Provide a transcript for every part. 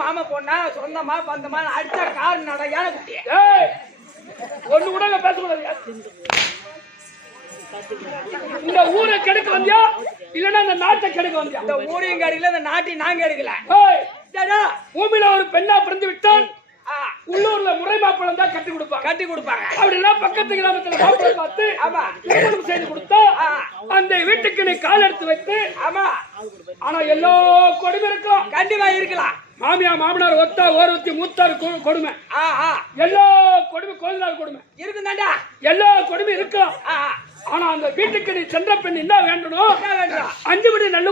மாமா பொண்ணா சொந்தமா பந்தமா அடிச்ச கார் நடையான குட்டிய ஒண்ணு கூட பேசக்கூடாது. இந்த ஊரை கெடுக்க வந்தியா இல்லன்னா இந்த நாட்டை கெடுக்க வந்தியா? இந்த ஊரையும் கெடுக்கல, இந்த நாட்டையும் நாங்க எடுக்கல. பூமியில ஒரு பெண்ணா பிறந்து விட்டால் உள்ளூர்ல முறை மாப்பிளம் தான் கட்டி கொடுப்பாங்க. அப்படின்னா பக்கத்து கிராமத்துல மாப்பிளம் பார்த்து திருமணம் செய்து கொடுத்தா அந்த வீட்டுக்கு நீ கால் எடுத்து வைத்து. ஆமா, ஆனா எல்லா கொடுமை இருக்கும். கண்டிப்பா இருக்கலாம். மாமனார் ஒத்தா ஓரத்தி மூத்தார் கொடுமை, எல்லா கொடுமை கோயிலார் கொடுமை இருக்குதாண்டா, எல்லா கொடுமை இருக்கும். ஆனா அந்த வீட்டுக்கு நீ சென்ற பெண் என்ன வேண்டணும்? 5 படி நெல்லு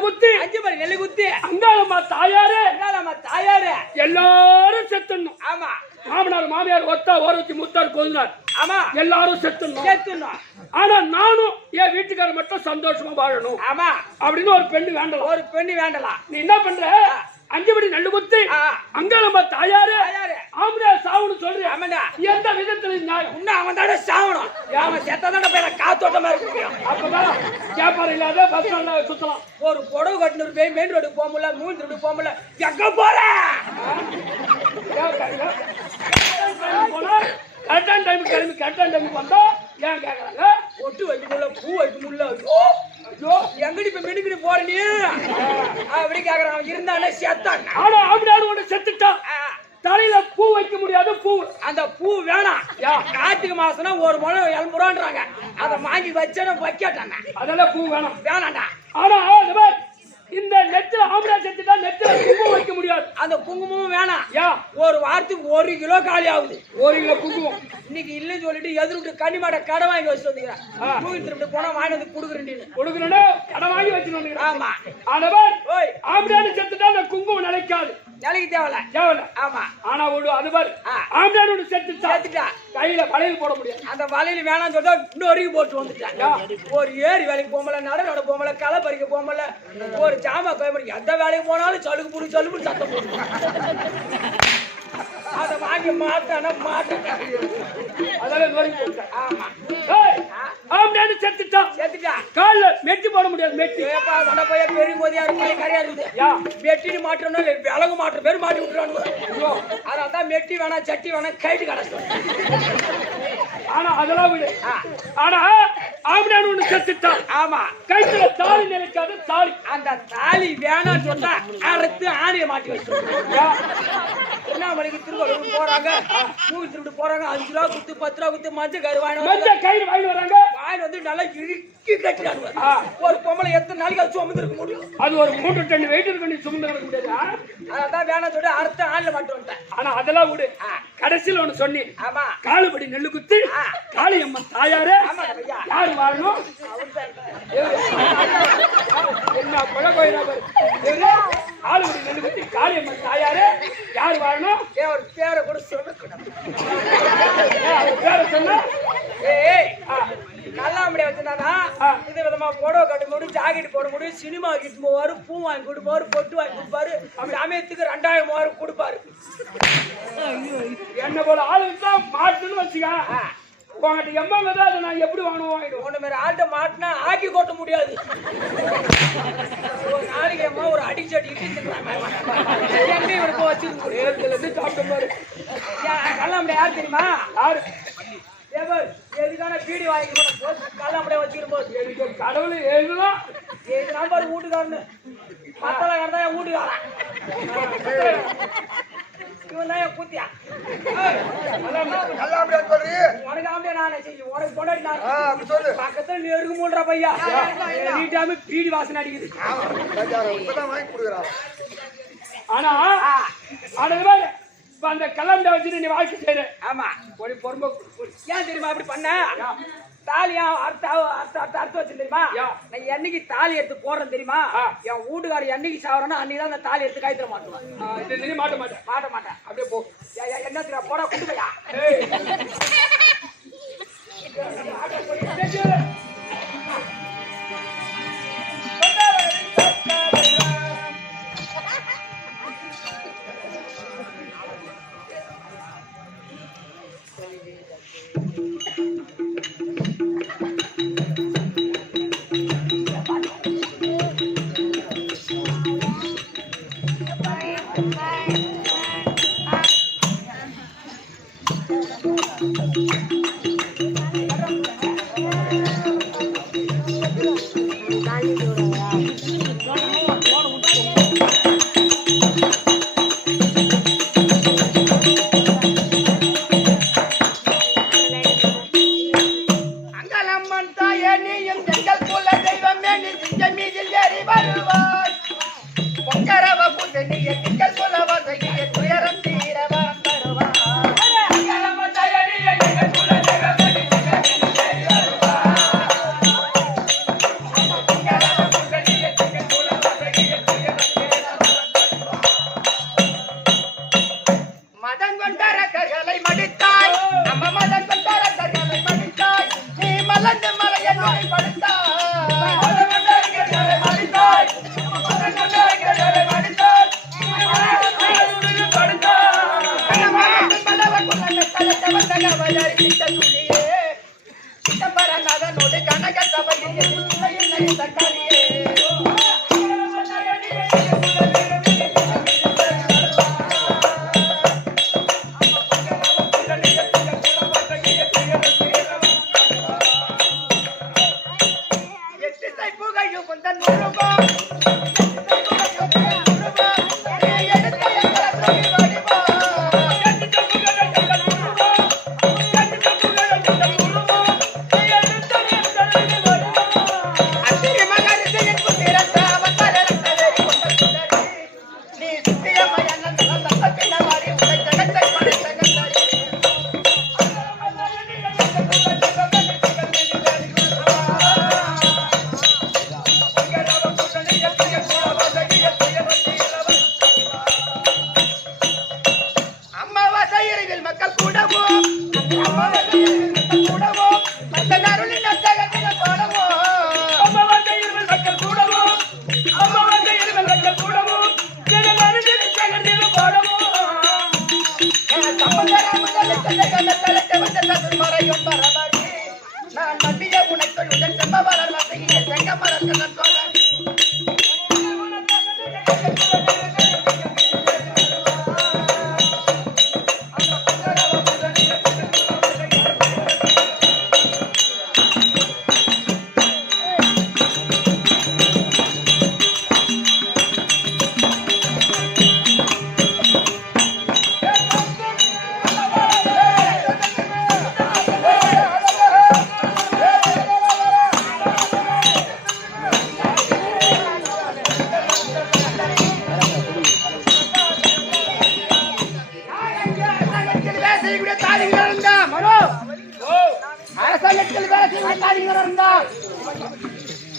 குத்தி அங்காளம்மா தாயாரு எல்லாரும் செத்துணும். ஆமா, மாமனார் மாமியார் ஒத்தா ஓரத்தி மூத்தார் கோயிலார் ஆமா எல்லாரும் செத்துணும். ஆனா நானும் என் வீட்டுக்காரர் மட்டும் சந்தோஷமா வாழணும். ஆமா அப்படின்னு ஒரு பெண்ணு வேண்டலாம். நீ என்ன பண்ற? 5 படி நெல்லு குத்தி அங்காளம்மா தாயாரு ஆம்பளை சாவணும் சொல்றேன். ஆமாடா, எந்த விதத்துல இன்னும் அவன் தானே சாவணும். அவன் செத்தாதான போய் காத்தோட்டமா இருக்கு. அப்பதான் வியாபாரம் இல்லாத பஸ் ஸ்டாண்ட்ல சுத்தலாம். ஒரு புடவை கட்டினு போய் மெயின் ரோடுக்கு போக முடியல, மூணு ரோடுக்கு போக முடியல. எங்க போற? கரெக்டான டைமுக்கு கிளம்பி கரெக்டான டைமுக்கு வந்தா ஏன் கேக்குறாங்க? ஒட்டு வைக்க முடியல, பூ வைக்க முடியல. ஐயோ, எங்கடி இப்ப மெனுக்கு போற நீ? அப்படி கேக்குறான். அவன் இருந்தானே செத்தான். ஆனா அப்படியாரு ஒண்ணு செத்துட்டான். தலையில பூ வைக்க முடியாது. பூ, அந்த பூ வேணாம். கார்த்திகை மாசம்னா ஒரு முழம் 700 ரூபான்றாங்க. அதை வாங்கி வச்சா வைக்காட்டாங்க. அதெல்லாம் பூ வேணாம்டா. ஆனா இந்த நெத்தில ஆம்பளை செத்துட்டா நெத்தில குங்குமம் வைக்க முடியாது. அந்த குங்குமமும் வேணாம். ஒரு வாரத்துக்கு 1 கிலோ காலி ஆகுது. 1 கிலோ குங்குமம் இன்னைக்கு இல்லன்னு சொல்லிட்டு எதிர்விட்டு கனிமாட கடை வாங்கி வச்சு வந்துக்கிறேன். திருப்பி போனா வாங்கி வந்து கொடுக்குறேன். கடை வாங்கி வச்சு. ஆமா, ஆனவன் ஆம்பளை செத்துட்டா அந்த குங்குமம் நிலைக்காது. நிலைக்கு தேவல. ஆமா, ஆனா ஆம்பளை செத்துட்டா கையில வளையல் போட முடியாது. அந்த வளையல் வேணாம்னு சொல்லிட்டு இன்னொரு போட்டு வந்துட்டாங்க. ஒரு ஏரி வேலைக்கு போகல, நட போகல, களை பறிக்க போகல, ஒரு ஜாமா கோயம்படி எந்த வேலைக்கு போனாலும் சலுக்கு புடி சத்தம் போட்டு அதை வாங்கி மாட்டான செத்துட்டா கால மெட்டி போட முடியாது. மெட்டி போய் பெரிய மோதியா கரையா இருக்குது. மெட்டினு மாற்றணும், விலகு மாற்ற பேர் மாட்டி விட்டுறானு. அதான் மெட்டி வேணாம், சட்டி வேணாம், கைட்டு கிடக்கும். ஆனா அதெல்லாம் விடு. ஆனா ஆம்படான்னு ஒண்ணு செத்துட்டான். ஆமா, கைத்துல தாலி நினைக்காது. தாலி, அந்த தாலி வேணான்னு சொன்னா அறுத்து ஆணியை மாட்டி வச்சு. என்ன மணிக்கு திருவள்ளூர் போறாங்க, பூவி திருட்டு போறாங்க. 5 ரூபா குத்து, 10 ரூபா குத்து மஞ்சள் கயிறு வாங்கி வராங்க. வாங்கி வந்து நல்லா இறுக்கி கட்டிடுவாங்க. ஒரு பொம்பளை எத்தனை நாளைக்கு அது சுமந்துருக்க முடியும்? அது ஒரு 3 டன் வெயிட் இருக்கு. நீ சுமந்துருக்க முடியாது. அதான் வேணாம் சொல்லி அறுத்து ஆணில மாட்டு வந்துட்டேன். ஆனா அதெல்லாம் விடு. கடைசியில் ஒண்ணு சொன்னி, ஆமா, காலுபடி நெல்லு குத்தி காளியம்மா தாயாரு யாரு வாழணும்? என்ன பழகோயினா காலுபடி நெல்லு குத்தி காளியம்மா தாயாரு யாரு வாழணும்? ஒரு பேரை கூட சொல்லக்கூடாது. பேரை சொன்னா நல்லா முடிய வச்சிருந்தானா இது விதமா புடவை கட்ட முடியும், ஜாக்கெட் போட முடியும், சினிமா கிட்டு போவாரு, பூ வாங்கி கொடுப்பாரு, பொட்டு வாங்கி கொடுப்பாரு. அப்படி சமயத்துக்கு 2000 கொடுப்பாரு. என்ன போல ஆளுக்கு தான் மாட்டுன்னு வச்சுக்க. உங்ககிட்ட எம்மாங்க தான் அதை நான் எப்படி வாங்கணும்? உன்ன மாதிரி ஆட்டை மாட்டினா ஆக்கி கொட்ட முடியாது. ஒரு நாளைக்கு அம்மா ஒரு அடிச்சு இவருக்கு வச்சிருந்து சாப்பிட்ட பாரு. கல்லாமடைய யார் தெரியுமா? யாரு? எதுக்கான பீடி வாங்கி கல்லாமடைய வச்சுக்கிடும் போது கடவுள் எழுதலாம். நம்பர் வீட்டுக்காரன்னு மத்தளக்காரன் தான் என் வீட்டுக்காரன். இவன் தான் என் கூத்தியா. உனக்கு ஆம்பியா நானே செய்யும். உனக்கு கொண்டாடி நான் பக்கத்துல நெருங்க மூடுறா பையா. நீட்டாம பீடி வாசனை அடிக்குது. ஆனா இப்ப அந்த கலண்டை வச்சுட்டு நீ வாழ்க்கை செய்யற. ஆமா ஒரு பொறுமை ஏன் தெரியுமா அப்படி பண்ண தாலியா அர்த்தம் வச்சு தெரியுமா நான் என்னைக்கு தாலி எடுத்து போடுறேன் தெரியுமா என் வீட்டுக்காரர் என்னைக்கு சாவறேன்னா அன்னைக்கு தான் அந்த தாலி எடுத்து காய்ச்சல மாட்டுவேன். மாட்ட மாட்டேன் அப்படியே போ. என்ன தெரியுமா போட குடுமையா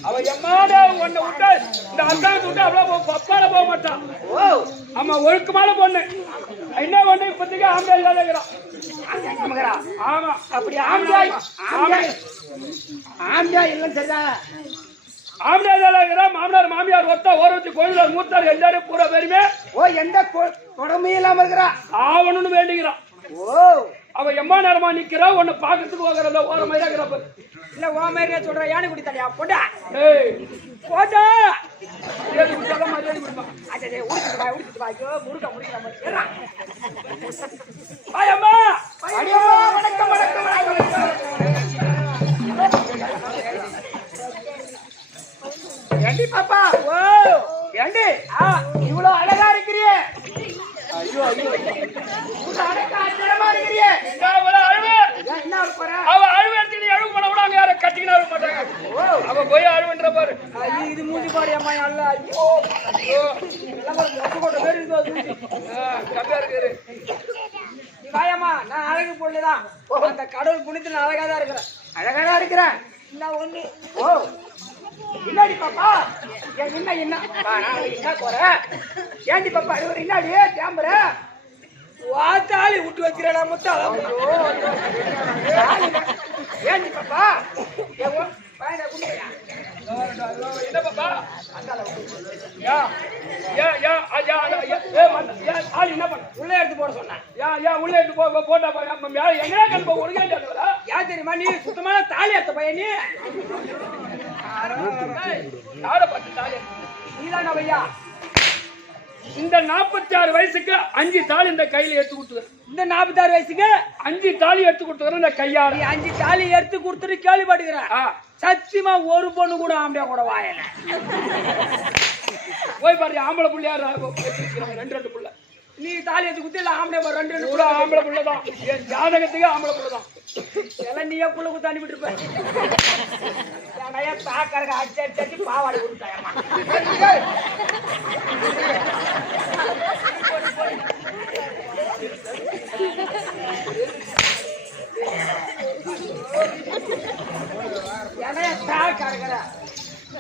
அவ எம்மாட உன்னை விட்டு இந்த அந்தாங்க விட்டு அவ்வளவு பப்பால போக மாட்டான். ஆமா ஒழுக்கமான பொண்ணு. என்ன பொண்ணு இப்போதைக்கு ஆம்பளை இல்லாதங்கிறான். ஆமா அப்படி ஆம்பளை இல்லைன்னு சரிதான். ஆம்பளை இல்லாதங்கிறா. மாமனார் மாமியார் ஒருத்தா ஓர வச்சு கோயில மூத்தார் எல்லாரும் பூரா பேருமே எந்த உடமையும் இல்லாம இருக்கிறா ஆவணும்னு வேண்டிக்கிறான். அவ எம்மா நேரமா நிக்கிறா. உன்னை பாக்கிறதுக்கு போகிறத ஓர மாதிரி இருக்கிறப்ப இல்ல ஓ மாதிரியா சொல்ற. யானை குடி தனியா போட்டா போட்டா ஏண்டி பாப்பா ஏண்டி இவ்வளவு அழகா இருக்கிறியே. ஐயோ ஐயோ ஆச்சரியமா இருக்கிறியே. என்ன போற அவ அழுவு எடுத்து அழுவு பண்ண கூட அங்க யாரும் கட்டிக்கினா அழுவ மாட்டாங்க. அவ போய் அழுவுன்ற பாரு. இது மூஞ்சி பாரு அம்மா. அல்ல ஐயோ எல்லாம் மொத்த பேர் இருக்கு. கம்மியா இருக்கு. பாயம்மா நான் அழகு பொண்ணுதான். அந்த கடவுள் புனித்து நான் அழகா தான் இருக்கிறேன். அழகா தான் இருக்கிறேன். நான் ஒண்ணு ஓ இன்னாடி பாப்பா என்ன என்ன போற ஏண்டி பாப்பா அது ஒரு இன்னாடி கேம்புற வாத்தாளி விட்டு வச்சிடலாம் முத்தாளம். ஏண்டி பாப்பா என்ன பாப்பா யா யா யா யா யா ஆளு என்ன பண்ண உள்ள எடுத்து போட சொன்னேன். யா உள்ள எடுத்து போட்டா பாரு எங்கடா கண்டு போ உனக்கு ஏன்டா யார் தெரியுமா நீ சுத்தமான தாலி எடுத்த பையன் நீ. யார பார்த்து தாலி நீதான் ஐயா. இந்த 46 வயசுக்கு 5 தாலி இந்த கையில எடுத்து கொடுத்துக்கிறேன். இந்த 46 வயசுக்கு 5 தாலி எடுத்து கொடுத்துக்கிறேன் இந்த கையால. நீ 5 தாலி எடுத்து கொடுத்துட்டு கேள்விப்பட்டுக்கிறேன். சத்தியமா ஒரு பொண்ணு கூட ஆம்படியா கூட வாயல. போய் பாரு ஆம்பளை புள்ளையா வச்சிருக்கிறாங்க 2 புள்ள. நீ தாலி எடுத்து குத்தி இல்ல ஆம்படியா 2 கூட ஆம்பளை புள்ளதான். என் ஜாதகத்துக்கு ஆம்பளை புள்ளதான். எல்லாம் நீயே புள்ள குத்து அனுப்பிட்டு இருப்ப. தாக்கறக்க அடிச்சு பாவாடை கொடுத்தாயம்மா.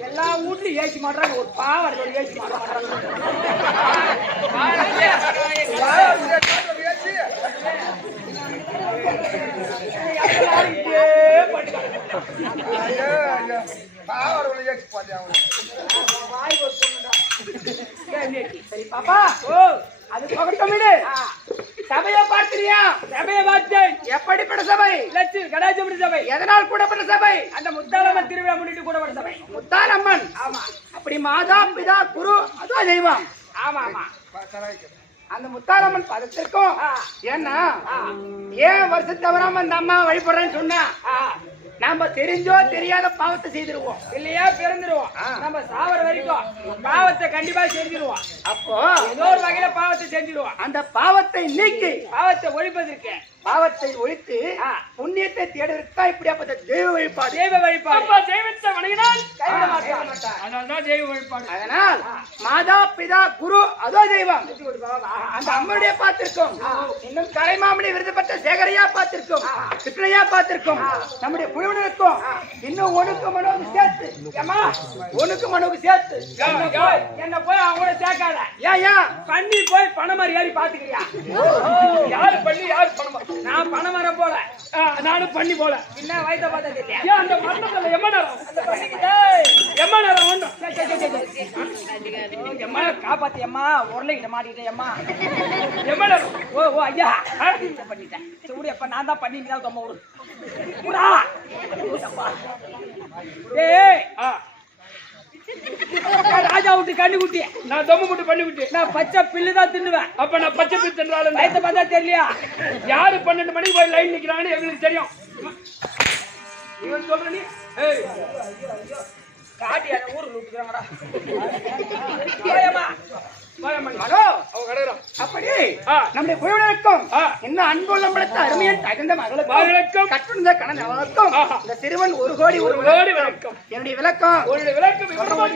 எல்லா வீட்லயும் ஏசி மாட்டாங்க ஒரு பாவாடை ஏசி மாட்டாங்க. சரி பாப்பா அது பகட்டும் சபையை பார்க்கிறியா? சபையை பார்த்தேன். எப்படிப்பட்ட சபை? லட்சுமி கடாச்சபடி சபை. எதனால் கூடப்பட்ட சபை? அந்த முத்தாலம்மன் திருவிழா முன்னிட்டு கூடப்பட்ட சபை. முத்தாலம்மன். ஆமா அப்படி மாதா பிதா குரு அதுவும் தெய்வம். ஆமா ஆமா. அந்த முத்தாலம்மன் பதத்திற்கும் ஏன்னா ஏன் வருஷம் தவறாம அந்த அம்மா வழிபடுறேன்னு சொன்னா நாம தெரிஞ்சோ தெரியாத பாவத்தை செய்திருவோம் இல்லையா பிறந்துருவோம். நம்ம சாவர வரைக்கும் பாவத்தை கண்டிப்பா செஞ்சிருவோம். அப்போ ஏதோ ஒரு வகையில பாவத்தை செஞ்சிருவோம். அந்த பாவத்தை நீக்கி பாவத்தை ஒழிப்பதற்கு பாவத்தை ஒழித்து புண்ணியத்தை தேடுவதற்கா இப்படியாப்பட்ட தெய்வ வழிபாடு. தெய்வ வழிபாடு. தெய்வத்தை வணங்கினால் கைவிட மாட்டான். அதனால்தான் தெய்வ வழிபாடு. அதனால் மாதா பிதா குரு அதோ தெய்வம். அந்த அம்மனுடைய பார்த்திருக்கோம். இன்னும் கலைமாமணி விருது பெற்ற சேகரையா பார்த்திருக்கோம். கிருஷ்ணையா பார்த்திருக்கோம். நம்முடைய குழுவினருக்கும் இன்னும் ஒணுக்கு மனோக்கு சேர்த்து ஏமா ஒணுக்கு மனோக்கு சேர்த்து என்ன போய் அவங்க கூட சேர்க்காத. ஏன் பண்ணி போய் பணம் மாதிரி ஏறி பாத்துக்கிறியா? யாரு பண்ணி யாரு பணம்? நான் பணம் வர போல நானும் பண்ணி போல என்ன வயசை பார்த்தது இல்லையா? ஏன் அந்த மரணத்துல எம்ம நேரம் ஒண்ணும் எம்மா காப்பாத்தி அம்மா உருளைகிட்ட மாட்டிக்கிட்டேன் அம்மா. எம்ம நேரம் ஓ ஓ ஐயா பண்ணிட்டேன். சூடி அப்ப நான் தான் பண்ணி தான் தொம்ப விடு. ஏய் ராஜா விட்டு கண்ணு குட்டி நான் தொம்பு போட்டு பண்ணி விட்டு நான் பச்சை பில்லு தான் தின்னுவேன். அப்ப நான் பச்சை பில் தின்றாலும் வயசை பார்த்தா தெரியலையா? யாரு 12 மணிக்கு போய் லைன் நிக்கிறாங்கன்னு எங்களுக்கு தெரியும். இவன் சொல்ற நீ காட்டி அந்த ஊருக்கு விட்டுக்கிறாங்கடா. அப்படி நம்முடைய குழுவினருக்கும் இன்னும் அன்பு நம்மளுக்கு அருமையின் தகுந்த மகளுக்கும் கற்றுண்ட கணவனுக்கும் இந்த சிறுவன் 1 கோடி 1 கோடி வணக்கம். என்னுடைய விளக்கம் உங்களுடைய விளக்கம் விவரமாக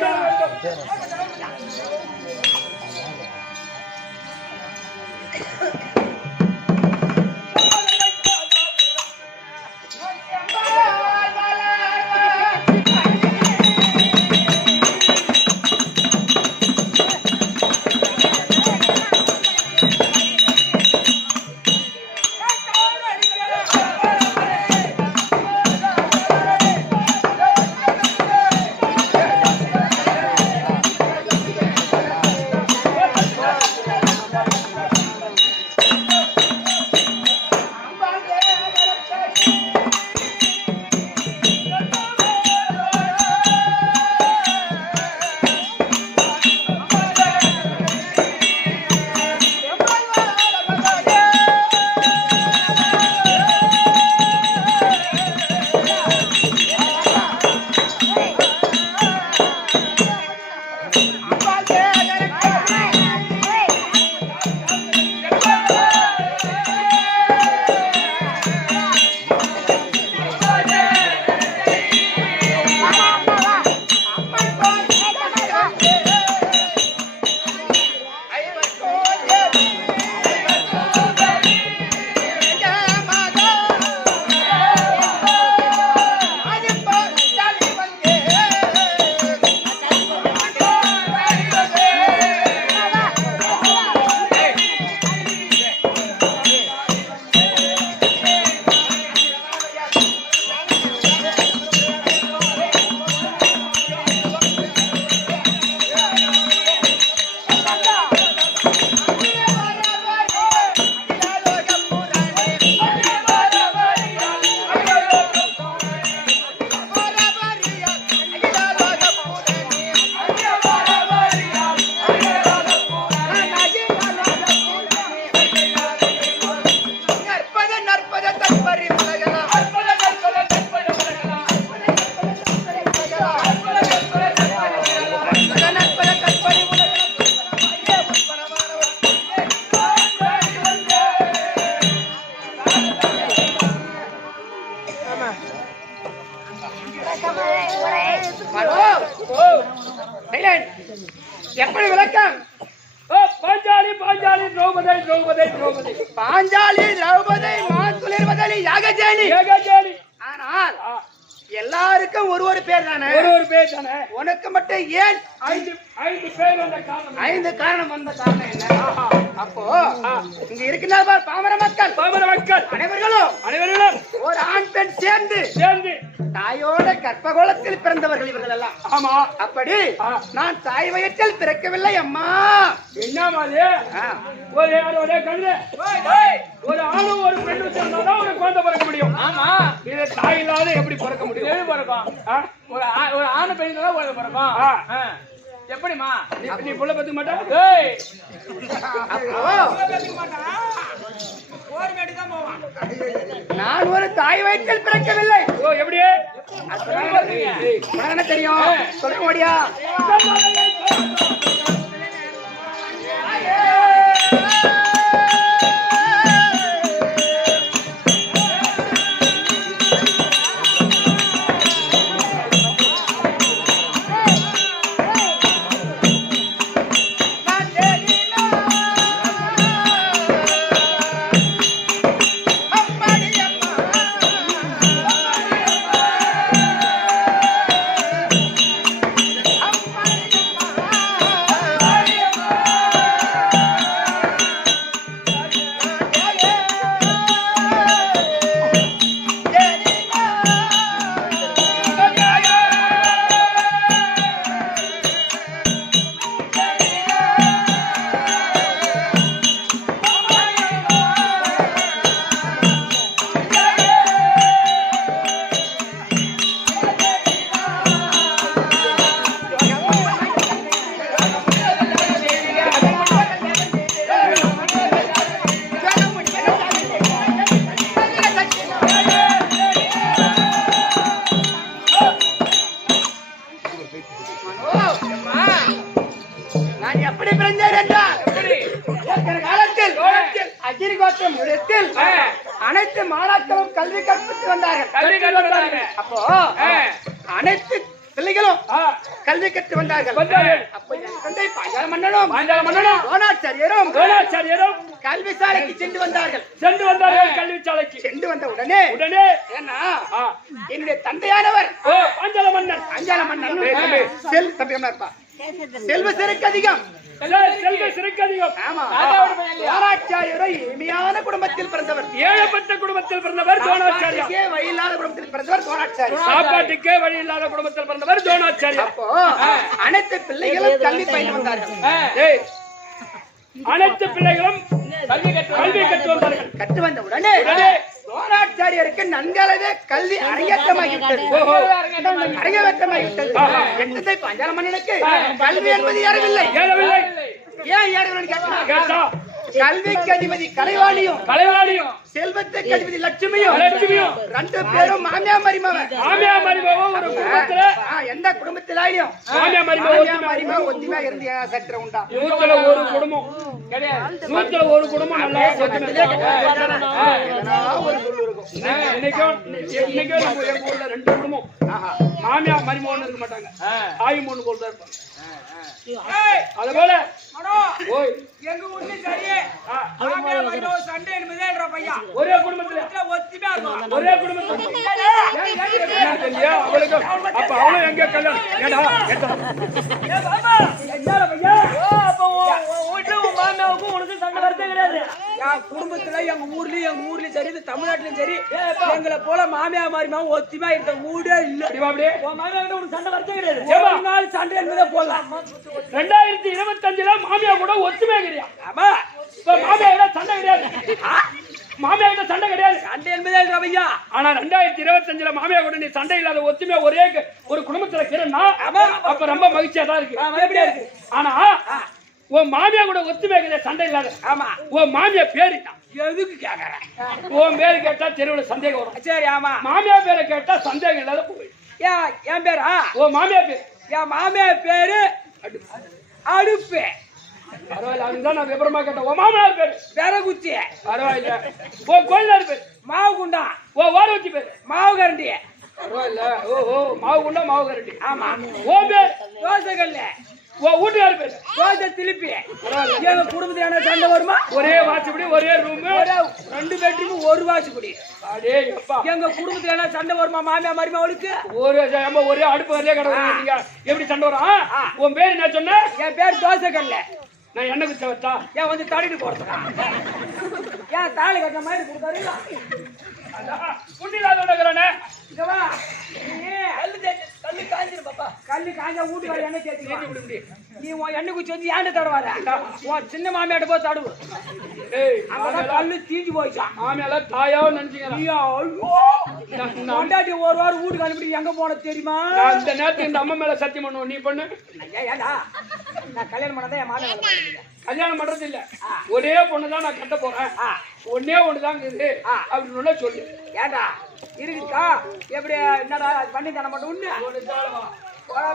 திரௌபதி பாஞ்சாலி திரௌபதி மாத்துளிர்வதலி யாகஜேனி. ஆனால் எல்லாருக்கும் ஒரு பேர் தானே, ஒரு பேர் தானே. உனக்கு மட்டும் ஏன் 5 பேர் வந்த காரணம்? 5 காரணம் வந்த காரணம் என்ன? அப்போ இங்க இருக்கிற பாமர மக்கள் அனைவர்களும் ஒரு ஆண் பெண் சேர்ந்து தாயோட கற்பகோலத்தில் பிறந்தவர்கள் இவர்கள் எல்லாம். ஆமா. அப்படி நான் தாய் வயிற்றில் பிறக்கவில்லை அம்மா. என்னமா ஒரே கழுதை ஒரு ஆணும் ஒரு பெண்ணும் சேர்ந்தாதான் ஒரு குழந்தை பிறக்க முடியும். ஆமா. இது தாய் இல்லாத எப்படி பிறக்க முடியும்? பிறக்கும் ஒரு ஆணு பெண் தான் பிறக்கும். எப்படிமா நீ புள்ள பத்துக்க மாட்டா? நான் ஒரு தாய் வயிற்றில் பிறக்கவில்லை. ஓ எப்படியே உனக்கு தெரியும் சொல்ல முடியா? நான் எப்படி பிறந்தேன் என்றால் காலத்தில் அகிரிகோட்டம் இடத்தில் அனைத்து மாணாக்களும் கல்வி கற்பித்து வந்தார்கள். அப்போ அனைத்து பிள்ளைகளும் கல்வி கற்று வந்தார்கள். அப்போ என் தந்தை பாஞ்சால மன்னனும் துரோணாச்சாரியரும் கல்வி சாலைக்கு சென்று வந்தார்கள். கல்வி சாலைக்கு சென்று வந்த உடனே ஏன்னா என்னுடைய தந்தையானவர் பாஞ்சால மன்னன் செல்வ செருக்கு அதிகம். எளிமையான குடும்பத்தில் பிறந்தவர், ஏழப்பட்ட குடும்பத்தில் பிறந்தவர் துரோணாச்சாரியார். வழியில்லாத குடும்பத்தில் பிறந்தவர் துரோணாச்சாரியார். சாப்பாட்டுக்கே வழி இல்லாத குடும்பத்தில் பிறந்தவர் துரோணாச்சாரியார். அப்போ அனைத்து பிள்ளைகளும் கல்வி பயின்று வந்தார்கள். அனைத்து பிள்ளைகளும் கல்வி கற்று வந்தார்கள். கற்று வந்த உடனே துரோணாச்சாரியருக்கு நன்களவே கல்வி அரங்கேற்றமாகிவிட்டது. எத்தனை பாஞ்சால மன்னனுக்கு கல்வி என்பது ஏறவில்லை. ஏன் ஏறவில்லை கேட்டா கல்விக்கு அதிபதி கலைவாணியும் செல்வத்துக்கு அதிபதி லட்சுமியும் 2 பேரும் மாமியா மருமகன். ஒரு குடும்பத்துல எந்த குடும்பத்திலும் மாமியா ஒத்துமையா இருந்து சற்று உண்டா? 100 ஒரு குடும்பம் கிடையாது. 100 ஒரு குடும்பம் நல்லா இன்னைக்கும் நம்ம எங்க ஊர்ல 2 குடும்பம் மாமியா மருமகன் இருக்க மாட்டாங்க. ஆயி 3 போல் தான் இருப்பாங்க. அது போல எங்க ஊர்ல சரி சண்டை என்பதே பையா ஒரே குடும்பத்துல ஒத்துமையா இருக்கும். ஒரே குடும்பத்துல அவளுக்கு அப்ப அவளும் எங்க கல்யாணம் மாமியாவுக்கும் உனக்கு சண்டை வரதே கிடையாது. என் குடும்பத்துல எங்க ஊர்லயும் சரி தமிழ்நாட்டிலும் சரி எங்களை போல மாமியா மாறிமாவும் ஒத்துமையா இருந்த மூடே இல்ல. அப்படியே மாமியா கிட்ட உனக்கு சண்டை வரதே கிடையாது. நாள் சண்டை என்பதே போடலாம். 2025 மாமியா கூட ஒத்துமையா கிடையாது. ஆமா மாமியா கிட்ட சண்டை கிடையாது. மாமியா கிட்ட சண்டை கிடையாது. சண்டை என்பதே ஐயா. ஆனா 2025 மாமியா கூட நீ சண்டை இல்லாத ஒத்துமையா ஒரே ஒரு குடும்பத்துல இருக்கிறன்னா அப்ப ரொம்ப மகிழ்ச்சியா தான் இருக்கு. ஆனா உன் மாமியா கூட ஒத்துமையா கிடையாது, சண்டை இல்லாத. ஆமா உன் மாமியா பேரு எதுக்கு கேக்குறேன்? உன் பேரு கேட்டா தெருவுல சந்தேகம் வரும். சரி ஆமா. மாமியா பேரை கேட்டா சந்தேகம் இல்லாத போய். என் பேரா? உன் மாமியா பேரு? என் மாமியா பேரு அடுப்பு. பரவாயில்ல, அதுதான் நான் விபரமா கேட்டேன். உன் மாமனார் பேரு? விறகுச்சி. பரவாயில்ல. உன் கோயிலார் பேரு? மாவு குண்டா. உன் வாரூச்சி பேரு? மாவு கரண்டி. பரவாயில்ல. ஓஹோ, மாவு குண்டா மாவு கரண்டி. ஆமா. உன் பேர்? தோசை கல்லு. வீட்டுக்காரு பேரு தோசை திருப்பி எங்க குடும்பத்துல என்ன சண்டை வருமா? ஒரே வாசப்படி ஒரே ரூம் 2 பெட்ரூம் 1 வாசப்படி. அடே அப்பா எங்க குடும்பத்துல என்ன சண்டை வருமா? மாமியா மருமகளுக்கு ஒரே அடுப்பு வரையே கிடக்குறீங்க. எப்படி சண்டை வரும்? உன் பேர் என்ன சொன்ன? என் பேர் தோசை கல்ல. நான் என்ன குச்ச வச்சா ஏன் வந்து தடிட்டு போறதுக்கா? ஏன் தாலி கட்ட மாதிரி கொடுத்தாருங்களா? புண்ணிலாதோடகிறானே இதுவா கல்லு காஞ்சிரு பாப்பா. கல்லு காஞ்சா வீட்டுக்கார எண்ணெய் தேய்ச்சி விட முடியும். நீ உன் எண்ணெய் குச்சி வந்து ஏன்ட தடவாத. உன் சின்ன மாமியாட்ட போய் தடுவு. அங்கதான் கல்லு தீஞ்சு போயிச்சான். மாமியால தாயாவோ நினைச்சுங்க. கொண்டாட்டி ஒரு வாரம் வீட்டுக்கு அனுப்பிட்டு எங்க போன தெரியுமா? இந்த நேரத்துக்கு இந்த அம்மா மேல சத்தியம் பண்ணுவோம். நீ பண்ணு. ஏண்டா நான் கல்யாணம் பண்ணதான் என் மாமியார் கல்யாணம் பண்றது இல்ல. ஒரே பொண்ணுதான் நான் கட்ட போறேன். ஒன்னே ஒண்ணுதான் இருக்குது அப்படின்னு சொல்லு. ஏண்டா இருக்குக்கா எப்படி என்னடா பண்ணி தர மாட்டோம்.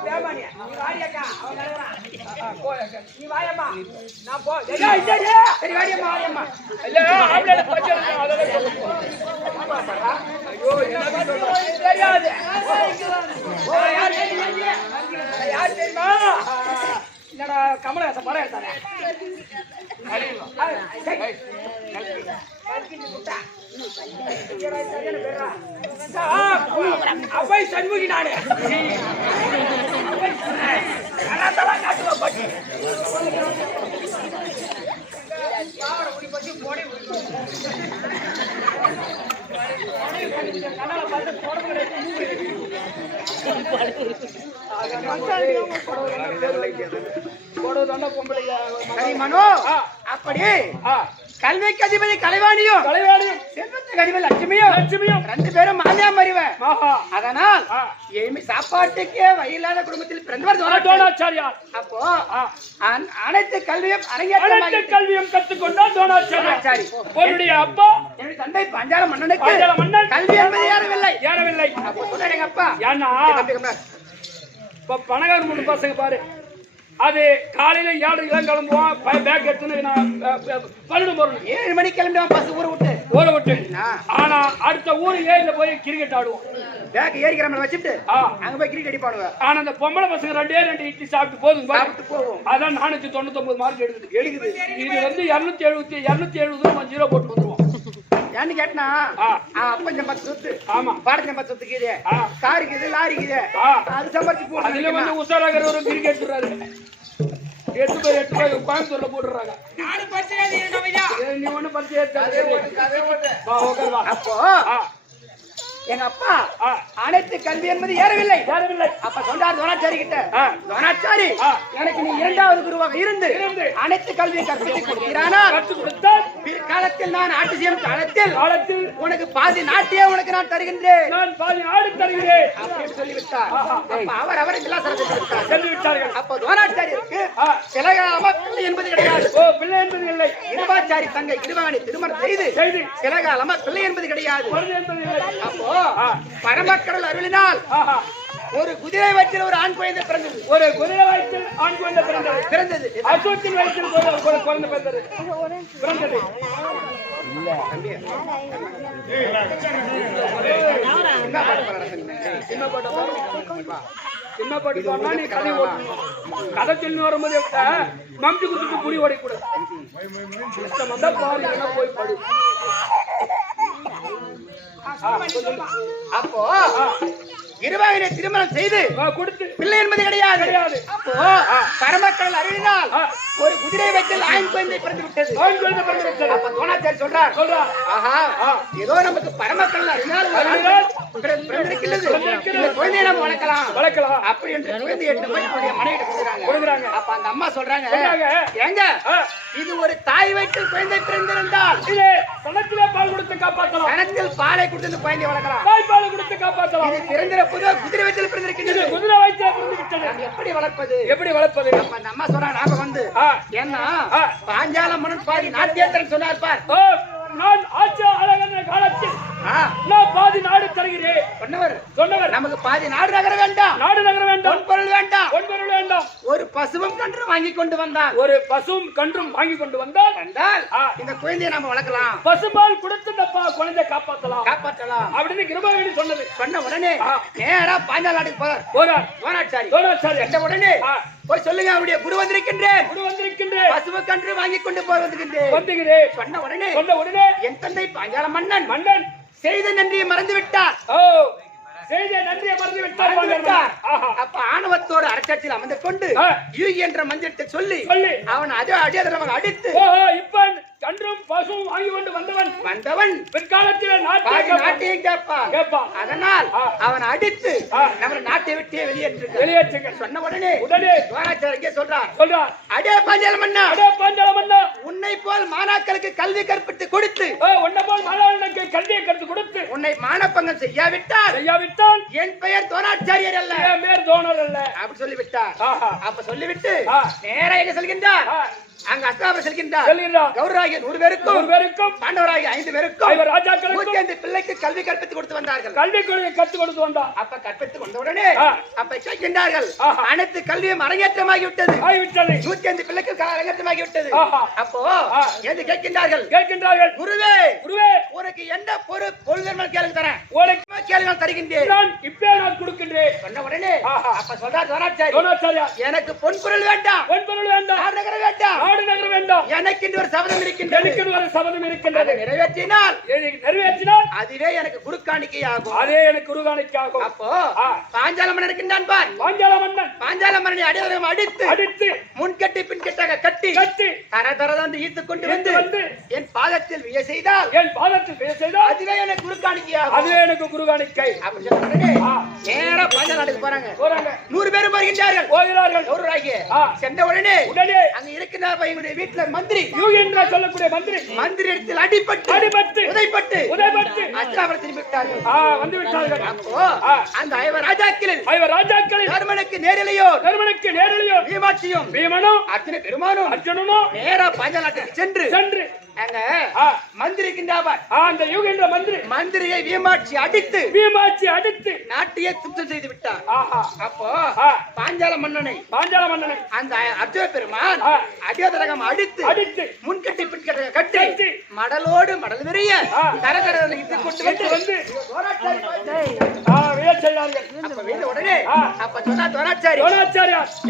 பேமானியா நீ வாடியாக்கா அவன் நினைக்கிறான். நீ வாயம்மா நான் போ. சரி வாடியம்மா வாடியம்மா. தெரியாது யார் தெரியுமா? என்னடா கமலஹாசன் படம் எடுத்தானே அப்பை சண்முகி நானு அப்படி கல்விக்கு அதிபதி கலைவாணியும் செல்வத்துக்கு அதிபதி லட்சுமியும் 2 பேரும் மாமியா மறிவன். அதனால் சாப்பாட்டுக்கே வயிறாத குடும்பத்தில் பிறந்தவர். அப்போ அனைத்து கல்வியும் கல்வியும் கற்றுக்கொண்டார் தோணாச்சாரி. உன்னுடைய அப்பா என்னுடைய தந்தை பாஞ்சால மன்னனுக்கு கல்வி என்பது ஏறவில்லை. அப்போ சொன்னாரு எங்க அப்பா ஏன்னா இப்ப பணக்கார மூணு பசங்க பாரு. அது காலையில 7 கிளம்புவான். பேக் எடுத்துன்னு நான் 12 போறேன். 7 மணிக்கு கிளம்பிடுவான் பஸ் ஊரை விட்டு. ஆனா அடுத்த ஊர் ஏரியில போய் கிரிக்கெட் ஆடுவோம். பேக் ஏரி கிராமல வச்சுட்டு அங்க போய் கிரிக்கெட் அடிப்பானுங்க. ஆனா அந்த பொம்பளை பசங்க 2 இட்லி சாப்பிட்டு போகும். அதான் 499 மார்க் எடுக்குது. இது வந்து 270 0 போட்டு வந்துருவோம். ஏன்னு கேட்டனா அப்ப சம்பத் சொத்து. ஆமா பாட சம்பத் சொத்துக்கு இது காருக்கு இது லாரிக்கு இது அது சம்பத்தி போடு. அதுல வந்து உசாராகற ஒரு கிரிக்கெட் எடுத்துறாரு. 8 போய் கோயம்புத்தூர்ல போடுறாங்க. நானு பச்சையா நீங்க நீ ஒண்ணு பச்சையா வா ஓகே வா. அப்போ எங்க அப்பா அனைத்து கல்வி என்பது ஏறவில்லை. அப்ப சொன்னார் தோணாச்சாரி கிட்ட, தோணாச்சாரி எனக்கு நீ 2வது குருவாக இருந்து அனைத்து கல்வியை கற்பித்துக் கொடுக்கிறானால் பிற்காலத்தில் நான் ஆட்சி செய்யும் காலத்தில் உனக்கு பாதி நாட்டையே உனக்கு நான் தருகின்றேன். நான் பாதி நாடு தருகிறேன் அப்படின்னு சொல்லிவிட்டார். அவர் சொல்லிவிட்டார்கள். அப்ப தோணாச்சாரியருக்கு சிலகாலமா பிள்ளை என்பது கிடையாது. பிள்ளை என்பது இல்லை. இருவாச்சாரி தங்கை இருவாணி திருமணம் செய்து சிலகாலமா பிள்ளை என்பது கிடையாது. அப்போ பரமக்கடல் அருளினால் ஒரு குதிரை வயிற்றில் ஒரு ஆண் குழந்தை பிறந்தது. ஒரு குதிரை வயிற்றில் ஆண் குழந்தை பிறந்தது. அசோத்தின் வயிற்றில் குழந்தை பிறந்தது. இல்ல தம்பி சின்ன பாட்டு பாடினா நீ கதை ஓட்டணும். கதை சொல்லி வரும்போது மம்டி குத்துக்கு புடி ஓடக்கூடாது. போய் படு. அப்போ இருவாயினை திருமணம் செய்து கொடுத்து பிள்ளை என்பது கிடையாது. அப்போ பரமக்கடல் அருளினால் ஒரு குதிரை வயிற்றில் ஆண் குழந்தை பிறந்து விட்டது. அப்ப தோணாச்சாரி சொல்றார், ஏதோ நமக்கு பரமக்கடல் அருளினால் பிறந்திருக்கிறது, இந்த குழந்தையை நம்ம வளர்க்கலாம் அப்படி என்று குழந்தை எடுத்து போய் மனைவிட்டு கொடுக்குறாங்க. அப்ப அந்த அம்மா சொல்றாங்க, ஏங்க இது ஒரு தாய் வயிற்றில் குழந்தை பிறந்திருந்தால் கணத்திலே பால் கொடுத்து காப்பாற்றலாம். கணத்தில் பாலை கொடுத்து குழந்தை வளர்க்கலாம். தாய் பால் கொடுத்து காப்பாற்றலாம். இது பிறந்த குதிரை வயிற்றில் பிறந்திருக்கிறது. குதிரை வயிற்றில் பிறந்துவிட்டது. எப்படி வளர்ப்பது? அந்த அம்மா சொல்றாங்க, நாம வந்து ஏன்னா பாஞ்சால மன்னன் பாதி நாட்டியத்தன் சொன்னார் பார். நான் ஆட்சி அழகான காலத்தில் நான் பாதி நாடு தருகிறேன் சொன்னவர் நமக்கு பாதி நாடு நகர வேண்டாம், பொன்பொருள் வேண்டாம். வேண்டாம். ஒரு பசுவும் கன்றும் வாங்கி கொண்டு வந்தால் ஒரு பசும் கன்றும் வாங்கி கொண்டு வந்தால் என்றால் இந்த குழந்தையை நாம வளர்க்கலாம், பசுபால் கொடுத்து இந்த குழந்தை காப்பாத்தலாம் காப்பாற்றலாம் அப்படின்னு கிருபாவேணி சொன்னது. சொன்ன உடனே நேரா பாஞ்சால நாட்டுக்கு போறார் போறார் தோனாச்சாரி. தோனாச்சாரி. என்ற உடனே போய் சொல்லுங்க அவருடைய குரு வந்திருக்கின்றேன், குரு வந்திருக்கின்றேன், பசுவு கன்று வாங்கி கொண்டு போய் வந்திருக்கின்றேன் வந்துகிறேன். சொன்ன உடனே என் தந்தை பாஞ்சால மன்னன் மன்னன் செய்த நன்றியை மறந்து விட்டார். ஓ செய்த நன்றியை மறந்து விட்டார். அப்ப ஆணவத்தோடு அரசத்தில் அமர்ந்து கொண்டு யூகி என்ற மந்திரத்தை சொல்லி அவன் அடியாதரமாக அடித்து இப்ப கன்றும் பசுவும் வாங்கி கொண்டு வந்தவன் பிற்காலத்தில் நாட்டையும் கேட்பான். அதனால் அவன் அடித்து நம்ம நாட்டை விட்டே வெளியேற்றுங்க சொன்ன உடனே துவாராச்சாரியே சொல்றார், அடே பாஞ்சால மன்னா, உன்னை போல் மாணாக்களுக்கு கல்வி கற்பித்து கொடுத்து கல்வியை கற்று கொடுத்து உன்னை மானப்பங்கம் செய்யாவிட்டால் என் பெயர் தோனாச்சாரியர் அல்ல, பேர் தோணர் அல்ல அப்படி சொல்லிவிட்டார். அப்ப சொல்லிவிட்டு நேரா எங்க செல்கின்றார், அங்க அஸ்தாபுரம் செல்கின்றார். கௌரவராகிய 100 பேருக்கும் பாண்டவராகிய 5 பேருக்கும் ராஜாக்களுக்கு அந்த பிள்ளைக்கு கல்வி கற்பித்து கொடுத்து வந்தார்கள். கல்வி கற்று கொடுத்து வந்தார். அப்ப கற்பித்து கொண்ட உடனே அப்ப கேட்கின்றார்கள், அனைத்து கல்வியும் அரங்கேற்றமாகி விட்டது, 105 பிள்ளைக்கு அரங்கேற்றமாகி விட்டது. அப்போ எது கேட்கின்றார்கள், குருவே உனக்கு என்ன பொருள் கேளுங்க தரேன், கேள்வி நான் தருகின்றேன், இப்பே நான் கொடுக்கின்றேன் சொன்ன உடனே அப்ப சொல்றார் தோனாச்சாரி, எனக்கு பொன் பொருள் வேண்டாம், வேண்டாம், நாடு நகரம் வேண்டாம், எனக்கு ஒரு சபதம் இருக்கின்றது, நிறைவேற்றினால் அதுவே எனக்கு குரு காணிக்கையாகும், அப்போ பாஞ்சால மன்னன் இருக்கின்றான் பார், பாஞ்சால மன்னனை அடித்து முன்கட்டி பின்கட்டாக கட்டி தரதான் ஈர்த்து கொண்டு வந்து என் பாதத்தில் விய செய்தால் அதுவே எனக்கு குரு காணிக்கை. அப்படி சொன்ன உடனே நேரா பாஞ்சால நாட்டுக்கு போறாங்க. 100 பேரும் வருகின்றார்கள். சென்ற உடனே அங்க இருக்கிற எங்களுடைய வீட்டுல மந்திரி சொல்லக்கூடிய மந்திரி இடத்தில் அடிபட்டு உதைப்பட்டு அஸ்தாபுரம் திரும்பி விட்டார்கள். அப்போ அந்த 5 ராஜாக்களில் தர்மனுக்கு நேரிலையோ பீமாட்சியும் அர்ஜுன பெருமானும் நேரா பாஞ்சால நாட்டுக்கு சென்று அங்க அந்த யுகேந்திர மந்திரியை பீமாட்சி அடித்து நாட்டையே துப்தம் செய்து விட்டார். அப்போ பாஞ்சால மன்னனை அந்த அர்ஜுன பெருமான் அடியாதரகம் அடித்து முன்கட்டி பின்கட்ட கட்டி மடல் விரிய தரதரனை கொண்டு வந்து உடனே அப்ப சொன்னா தோனாச்சாரி,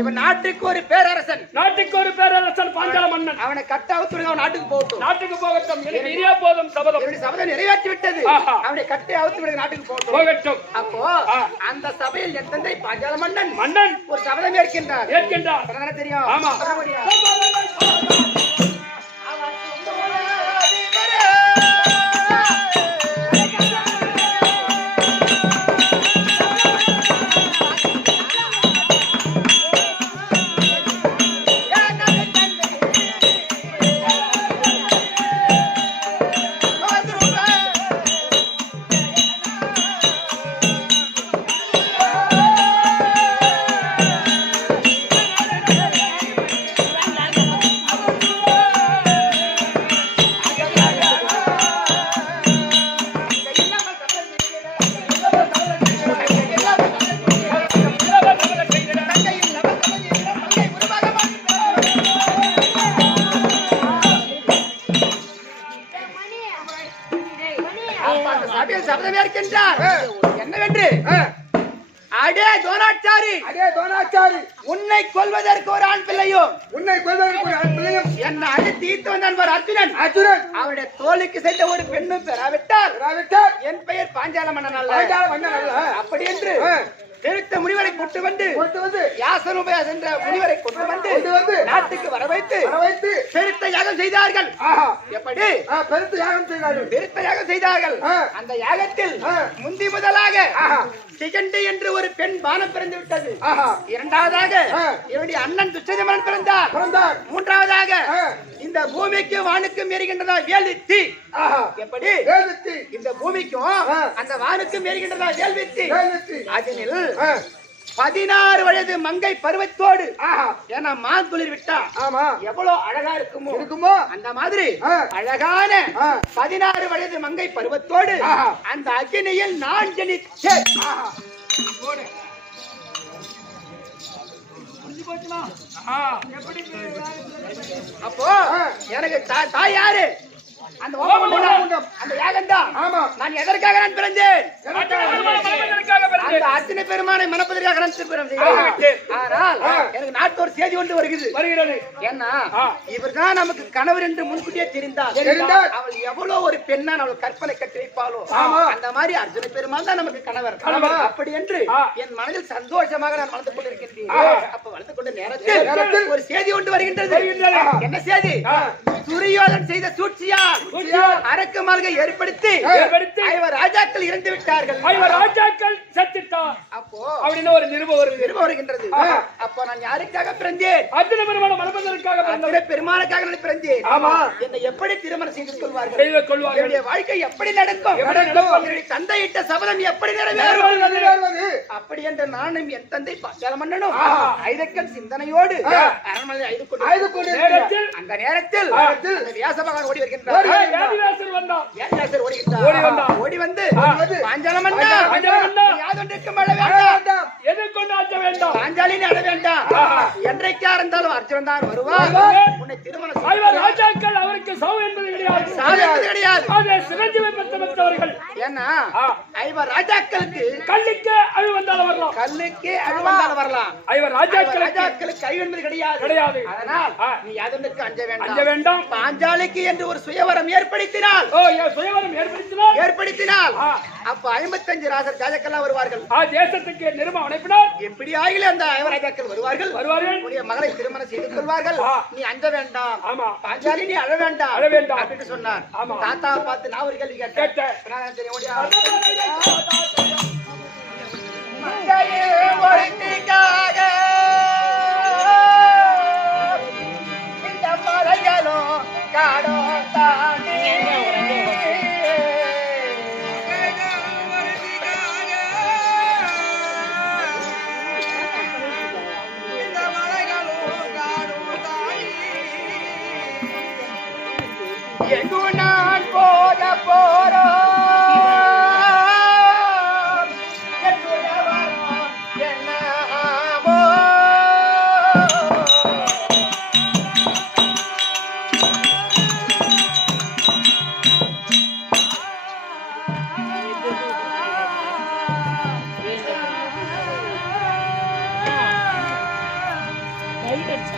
இவன் நாட்டுக்கு ஒரு பேரரசன் பாஞ்சால மன்னன், அவனை கட்டாவுத்து அவன் நாட்டுக்கு போகட்டும் சபதம் நிறைவேற்றி விட்டது, அவனை கட்டை அவுத்து நாட்டுக்கு போகட்டும். அப்போ அந்த சபையில் என் தந்தை பாஞ்சால மன்னன் ஒரு சபதம் ஏற்கின்றார். தெரியும் சபதம் ஏற்கின்றார். என்னவென்று, அடே தோனாச்சாரி, உன்னை கொல்வதற்கு ஒரு ஆண் பிள்ளையும் என்னை அடித்து ஈர்த்து வந்தான் அர்ஜுனன், அவருடைய தோலுக்கு செய்த ஒரு பெண்ணும் பெறாவிட்டால் என் பெயர் பாஞ்சால மன்னன் அல்ல. அப்படி என்று பெருத்த முனிவரை கொண்டு வந்து யாசனுபயாஸ் என்ற முனிவரை கொண்டு வந்து நாட்டுக்கு வர வைத்து பெருத்த யாகம் செய்தார்கள். எப்படி பெருத்த யாகம் செய்தார்கள்? அந்த யாகத்தில் முந்தி முதலாக சிகண்டி என்று ஒரு பெண் பானம் பிறந்து விட்டது. இரண்டாவதாக என்னுடைய அண்ணன் துச்சதமன் பிறந்தார். மூன்றாவதாக இந்த பூமிக்கு வானுக்கும் எரிகின்றதா வேல்வித்தி. எப்படி இந்த பூமிக்கும் அந்த வானுக்கும் எரிகின்றதா வேல்வித்தி. அதனில் 16 வயது மங்கை பருவத்தோடு ஏன்னா மான் துளிர் விட்டா எவ்வளவு அழகா இருக்குமோ அந்த மாதிரி அழகான 16 வயது மங்கை பருவத்தோடு அந்த அக்னியில் நான் ஜனித்தேன். அப்போ எனக்கு தாய் யாரு? அந்த ஓமகுண்டம், அந்த யாகம்தான். ஆமா. நான் எதற்காக நான் பிறந்தேன்? மணப்பதற்காக பிறந்தேன். அந்த அர்ச்சனை பெருமானை மணப்பதற்காக நான் பிறந்தேன். ஆனால் எனக்கு நாட்டு ஒரு செய்தி ஒன்று வருகிறது. ஏன்னா இவர்தான் நமக்கு கணவர் என்று முன்கூட்டியே தெரிந்தால் அவள் எவ்வளவு ஒரு பெண்ணான் அவள் கற்பனை கட்டி வைப்பாளோ அந்த மாதிரி அர்ஜுன பெருமான் தான் நமக்கு கணவர். அப்படி என்று என் மனதில் சந்தோஷமாக நான் வளர்ந்து கொண்டிருக்கின்றேன். அப்ப வளர்ந்து கொண்ட நேரத்தில் ஒரு செய்தி ஒன்று வருகின்றது. என்ன செய்தி? துரியோதன் செய்த சூழ்ச்சியா அரக்கு மாளிகை ஏற்படுத்தி 5 ராஜாக்கள் இறந்து விட்டார்கள். 5 ராஜாக்கள் செத்துட்டார். அப்போ அப்படின்னு ஒரு நிருபம் வருகின்றது. அப்போ நான் யாருக்காக பிறந்தேன்? அர்ஜுன பெருமானை மணப்பதற்காக அர்ஜுன பெருமானுக்காக நான் பிறந்தேன். ஆமா. என்னை எப்படி திருமணம் செய்து கொள்வார்கள்? என்னுடைய வாழ்க்கை எப்படி நடக்கும்? என்னுடைய தந்தையிட்ட சபதம் எப்படி நிறைவேறுவது? அப்படி என்று நானும் என் தந்தை பாஞ்சால மன்னனும் ஐதக்கன் சிந்தனையோடு அரண்மனை ஐது கொண்டு அந்த நேரத்தில் வியாச பகவான் ஓடி வருகின்றார். ஓடி வந்து பாஞ்சால மன்னா யாதொன்றிற்கும் அழ வேண்டாம், எதிர்கொண்டு ஆற்ற வேண்டாம், பாஞ்சாலினி அழ வேண்டாம். என்றைக்கா இருந்தாலும் அர்ஜுனன் தான் வருவார். உன்னை திருமணம் 5 ராஜாக்கள் அவருக்கு சாவு என்பது கிடையாது. அது சிரஞ்சீவி பெற்றவர்கள். ஏன்னா 5 ராஜாக்களுக்கு கல்லுக்கு அழிவு வந்தாலும் வரலாம். கல்லுக்கு அழிவு வந்தாலும் வரலாம். 5 ராஜாக்களுக்கு அழிவு என்பது கிடையாது. அதனால் நீ யாதொன்றுக்கு அஞ்ச வேண்டாம். பாஞ்சாலிக்கு என்று ஒரு சுயவரம் ஏற்படுத்தினால் அப்ப 55 ராஜாக்கள் வருவார்கள். தேசத்துக்கு நிருபம் அனுப்பினார். எப்படி ஆகில அந்த 5 ராஜாக்கள் வருவார்கள். உன்னுடைய மகளை திருமணம் செய்து கொள்வார்கள். நீ அஞ்ச வேண்டாம், பாஞ்சாலி நீ அழ வேண்டாம் அப்படின்னு சொன்னார். தாத்தாவை பார்த்து நான் ஒரு கேள்வி கேட்டேன். இந்த மலைகளும் காடும் தாண்டி எங்கு நான் போக போறோம் என்னமோ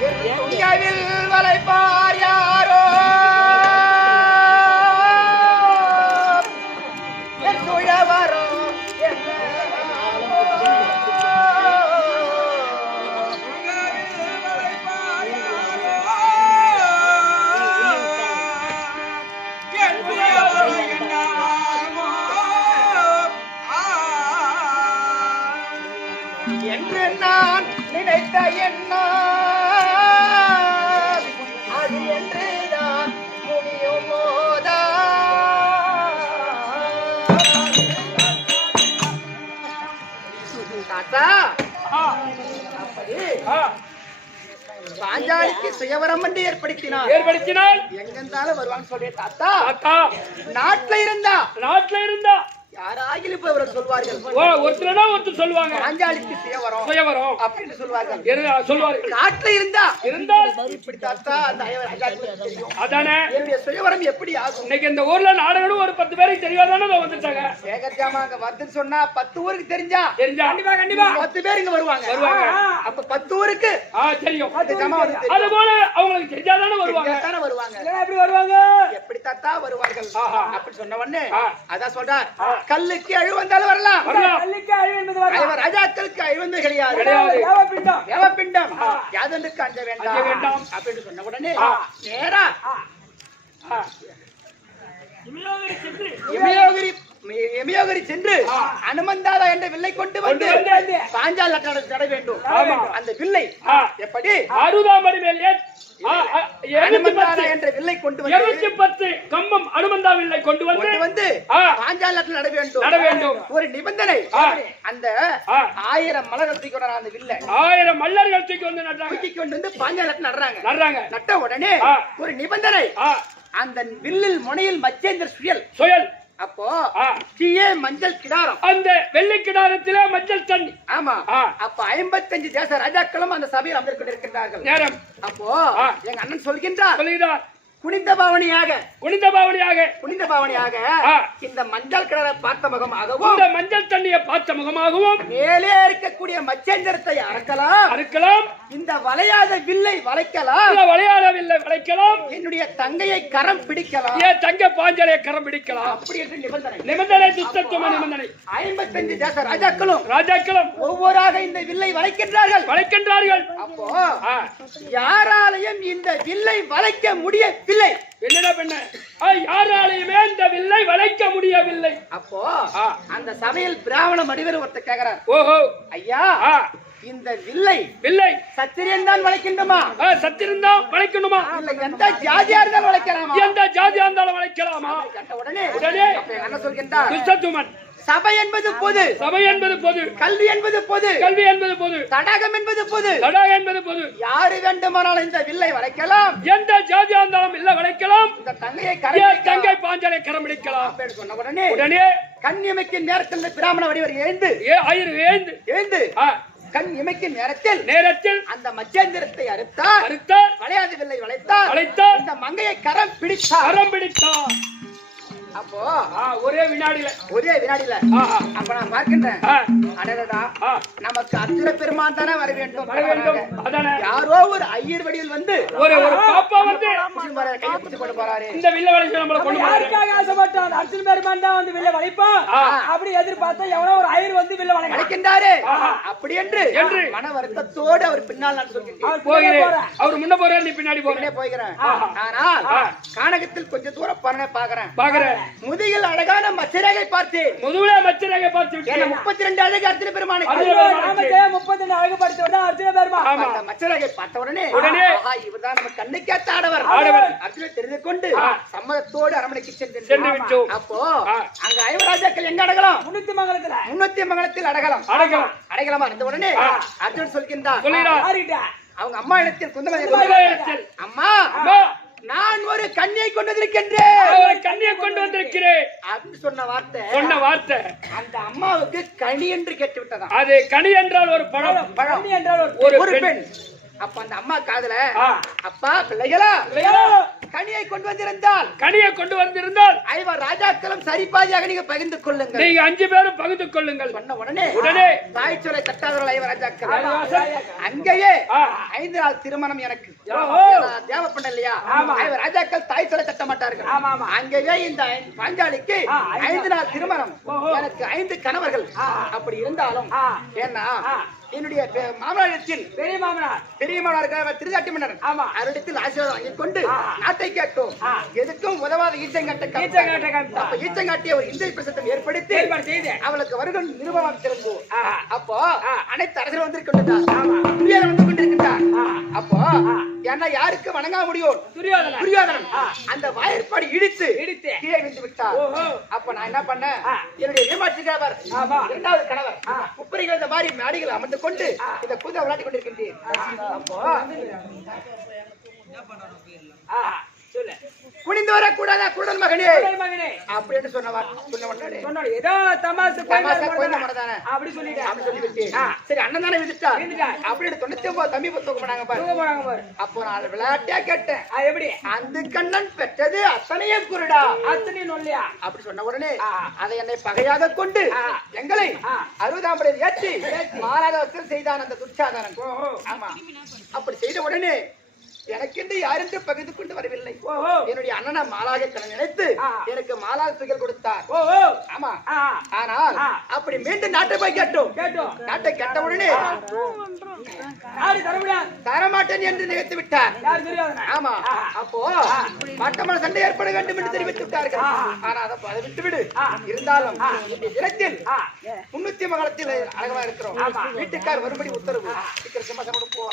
துணியாவில் வளைப்பார் யாரோ என்று நான் நினைத்த எண்ணம் அது என்று நான் முடியும் போதா தாத்தா அப்படி பாஞ்சாலிக்கு சுயவரம் என்று ஏற்படுத்தினால் எங்கிருந்தாலும் வருவான்னு சொல்றேன். தாத்தா நாட்டுல இருந்தா யாராகிலும் இப்ப இவரை சொல்வார்கள். ஒருத்தர் சொல்லுவாங்க பாஞ்சாலிக்கு சுயவரம் அப்படின்னு சொல்வார்கள். நாட்டுல இருந்தால் இப்படி தாத்தா அந்த தெரியும். அதானே என்னுடைய சுயவரம் எப்படி ஆகும்? இன்னைக்கு இந்த ஊர்ல நாடகம் ஒரு 10 பேருக்கு தெரியாதானே வந்துட்டாங்க. சேகர் ஜாமாங்க வந்துன்னு சொன்னா 10 ஊருக்கு தெரிஞ்சா கண்டிப்பா 10 பேர் இங்க வருவாங்க. அப்ப 10 ஊருக்கு தெரியும். அது போல அவங்களுக்கு தெரிஞ்சாதானே வருவாங்க. எப்படி வருவாங்க? எப்படி தாத்தா வருவார்கள் அப்படி சொன்ன உடனே அதான் சொல்றார். கல்லுக்கு அழிவு வந்தாலும் வரலாம். ராஜாக்களுக்கு அழிவு வந்து கிடையாது. தேவப்பிண்டம் யாதொன்றுக்கு அஞ்ச வேண்டாம் அப்படின்னு சொன்ன உடனே நேரா எமியோகரி சென்று அனுமந்தாதா என்ற வில்லை கொண்டு வந்து பாஞ்சால் நட வேண்டும். அந்த வில்லை எப்படி 60 அடி மேல் என்ற வில்லை கொண்டு 210 கம்பம் அனுமந்தா வில்லை கொண்டு வந்து பாஞ்சால் நட வேண்டும். ஒரு நிபந்தனை, அந்த 1000 மலர்கள் தூக்கி கொண்டு அந்த வில்லை 1000 மல்லர்கள் தூக்கி கொண்டு வந்து பாஞ்சால் நடுறாங்க. நட்ட உடனே ஒரு நிபந்தனை, அந்த வில்லில் முனையில் மச்சேந்திர சுயல் அப்போ ஆ. தீயே மஞ்சள் கிடாரம். அந்த வெள்ளி கிடாரத்திலே மஞ்சள் தண்ணி. ஆமா. ஆ. அப்ப 55 தேச ராஜாக்களும் அந்த சபையில் அமர்ந்து கொண்டிருக்கின்றார்கள். நேரம் அப்போ எங்க அண்ணன் சொல்கின்றார், சொல்கிறார், குனிந்த பாவனையாக குனிந்த பாவனையாக ஆ. இந்த மஞ்சள் கிடாரை பார்த்த முகமாகவும் இந்த மஞ்சள் தண்ணியை பார்த்த முகமாகவும் மேலே இருக்கக்கூடிய மச்சேந்திரத்தை அறுக்கலாம், இந்த வளையாத வில்லை வளைக்கலாம், இல்ல விளையாடவில்லை வளைக்கலாம், என்னுடைய தங்கையை கரம் பிடிக்கலாம், ஏன் தங்க பாஞ்சலை கரம் பிடிக்கலாம். அப்படி என்று நிபந்தனை. நிபந்தனை துஷ்டத்துவ நிபந்தனை. 55 தேச ராஜாக்களும் ஒவ்வொருவராக இந்த வில்லை வளைக்கின்றார்கள். அப்போ ஆ. யாராலையும் இந்த வில்லை வளைக்க முடியவில்லை. என்னடா பெண்ண, யாராலையுமே இந்த வில்லை வளைக்க முடியவில்லை. அப்போ அந்த சபையில் பிராமண மடிவர் ஒருத்தர் கேக்குறார், ஓஹோ ஐயா ஆ. இந்த வில்லை சத்திரியன் தான் வளைக்கணுமா? சத்திருந்தா வளைக்கணுமா? இல்ல எந்த ஜாதியா இருந்தாலும் வளைக்கலாமா? எந்த ஜாதியா இருந்தாலும் வளைக்கலாமா? உடனே என்ன சொல்கின்றார், துஷ்டத்துமன், சபை என்பது பொது, கல்வி என்பது பொது, தடாகம் என்பது பொது, யாரு வேண்டுமானாலும் இந்த வில்லை வளைக்கலாம், எந்த ஜாதியா இருந்தாலும் இல்ல வளைக்கலாம், இந்த தங்கையை தங்கை பாஞ்சாலை கரம் பிடிக்கலாம். சொன்ன உடனே கண் இமைக்கும் நேரத்தில் பிராமண வடிவர் எழுந்து கண் இமைக்கும் நேரத்தில் அந்த மச்சேந்திரத்தை அறுத்தார், வளையாது வில்லை வளைத்தார், இந்த மங்கையை கரம் பிடித்தார். அப்போ ஒரே வினாடியில அப்ப நான் பார்க்கின்றேன், அடடா நமக்கு அர்ஜுன பெருமான் தானே வர வேண்டும். யாரோ ஒரு ஐயர் வடிவில் வந்து ஒரு பாப்பா வந்து கையை பிடிச்சு கொண்டு போறாரு. இந்த வில்ல வளைச்சு நம்மள கொண்டு யாருக்காக ஆசைப்பட்டான் அர்ஜுன பெருமான் தான் வந்து வில்ல வளைப்பான் அப்படி எதிர்பார்த்தா எவனோ ஒரு ஐயர் வந்து வில்ல வளைக்கின்றாரு. அப்படி என்று மன வருத்தத்தோடு அவர் பின்னால் நான் சொல்கிறேன். அவர் முன்ன போறாரு, நீ பின்னாடி போகிறேன். ஆனால் கானகத்தில் கொஞ்சம் தூரம் பாக்குறேன். முதுகில் அழகான மச்சரேகை பார்த்தேன். 32 அழகு அர்ஜுன பெருமானுக்கு 32 அழகு படித்தவர் தான் அர்ஜுன பெருமான். அந்த மச்சரேகை பார்த்த உடனே இவர்தான் நம்ம கண்ணுக்கேற்ற ஆடவர். அர்ஜுன தெரிந்து கொண்டு சம்மதத்தோடு அரண்மனைக்கு சென்று விட்டோம். அப்போ அங்க ஐவராஜாக்கள் எங்க அடகலாம்? முன்னூத்தி மங்கலத்தில் அடகலாமா இருந்த உடனே அர்ஜுன் சொல்கின்றார், அவங்க அம்மா இடத்தில் குந்தமதி, அம்மா நான் ஒரு கன்னியை கொண்டு வந்திருக்கிறேன் அப்படின்னு சொன்ன வார்த்தை அந்த அம்மாவுக்கு கனி என்று கேட்டு விட்டதா. அது கனி என்றால் ஒரு பழம் என்றால் ஒரு பெண். அப்ப அந்த அம்மா காதுல, அப்பா பிள்ளைகளா கனியை கொண்டு வந்திருந்தால் 5 ராஜாக்களும் சரிபாதியாக நீங்க பகிர்ந்து கொள்ளுங்கள், நீங்க 5 பேரும் பகிர்ந்து கொள்ளுங்கள். சொன்ன உடனே தாய் சொல்லை தட்டாதவர்கள் 5 ராஜாக்கள் அங்கேயே 5 நாள் திருமணம். எனக்கு தேவ பண்ண இல்லையா, 5 ராஜாக்கள் தாய் சொல்லை தட்ட மாட்டார்கள். அங்கேயே இந்த பாஞ்சாலிக்கு 5 நாள் திருமணம், எனக்கு 5 கணவர்கள். அப்படி இருந்தாலும் ஏன்னா என்னுடைய மாமனாரிடத்தில் பெரிய மாமனார் திருச்சாட்டி மன்னர் அவரிடத்தில் ஆசீர்வாதம் வாங்கிக் கொண்டு நாட்டை கேட்டோம். எதுக்கும் உதவாத ஈச்சங்காட்டிய ஒரு இந்திய பிரசத்தம் ஏற்படுத்தி அவளுக்கு வருடம் நிருபம் திரும்பும். அப்போ அனைத்து அரசர்கள் வந்து கொண்டிருக்கின்றார். அப்போ ஏன்னா யாருக்கு வணங்க முடியும்? துரியோதனன் அந்த வாய்ப்பாடு இடித்து கீழே விழுந்து விட்டார். அப்ப நான் என்ன பண்ணேன், என்னுடைய ஏமாற்று கணவர் 2வது கணவர் முப்பரிகள் இந்த மாதிரி மேடிகள் அமர்ந்து கொண்டு இந்த குதிரை விளையாடி கொண்டிருக்கின்றேன். அப்போ குனிந்து வரக்கூடாதா குருடன் மகனே அப்படின்னு சொன்ன ஏதோ தமாசு அப்படி சொல்லிவிட்டு சரி அண்ணன் தானே விதிட்டார் அப்படின்னு 99 தம்பி தூக்க போனாங்க பாரு. அப்போ நான் விளையாட்டா கேட்டேன், எப்படி அந்த கண்ணன் பெற்றது அத்தனையே குருடா அத்தனை நொல்லையா அப்படி சொன்ன உடனே அதை என்னை பகையாக கொண்டு எங்களை 60ஆம் படி ஏற்றி மாலாதவத்தில் செய்தான் அந்த துச்சாதனன். ஆமா, அப்படி செய்த உடனே எனக்கென்று யாரென்று பகிர்ந்து கொண்டு வரவில்லை. என்னுடைய அண்ணனை மாலாக நினைத்து எனக்கு மாலாக துகள் கொடுத்தார். ஆமா, ஆனால் அப்படி மீண்டும் நாட்டை போய் கேட்டோம். நாட்டை கேட்ட உடனே தரமாட்டேன் என்று நினைத்து விட்டார். ஆமா, அப்போ மட்டமான சண்டை ஏற்பட வேண்டும் என்று தெரிவித்து விட்டார்கள். ஆனா அதை விட்டுவிடு. இருந்தாலும் இந்த தினத்தில் 300 மகளத்தில் அழகமா இருக்கிறோம். வீட்டுக்கார் வரும்படி உத்தரவு. சீக்கிரம் சிம்மசம் கொடுப்போம்.